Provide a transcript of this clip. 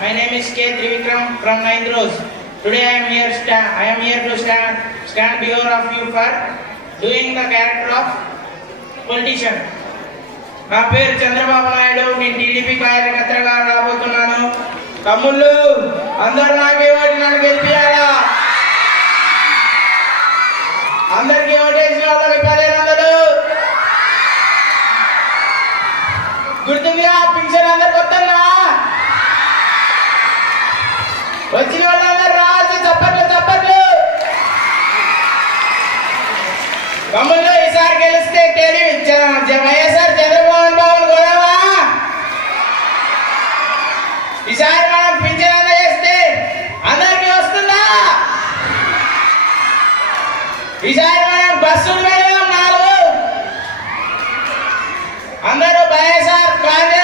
My name is K. Trivikram from 9th Rose. Today I am here to stand before of you for doing the character of politician. నా పేరు చంద్రబాబు నాయుడు. నేను TDP కార్యకర్తగా రాబోతున్నాను. తమ్ముళ్ళు అందరూ నాకే vote నన్ను గెలిపియాలా? అందరికీ ఓటేసిన వాళ్ళకి 1500 గుర్తుందిగా? పింఛన్ అందరు కొత్తన్నా వచ్చిన వాళ్ళందరూ రాజు చప్పట్లు చప్పట్లు. తమ్ముళ్ళు ఈసారి గెలిస్తే వైఎస్ఆర్ చంద్రమోహన్ బాబుని కొనవా? ఈసారి మనం పింఛన్ అందజేస్తే అందరికీ వస్తుందా? ఈసారి మనం బస్సులు వెళ్ళాం 4 అందరూ వైఎస్ఆర్ కాంగ్రెస్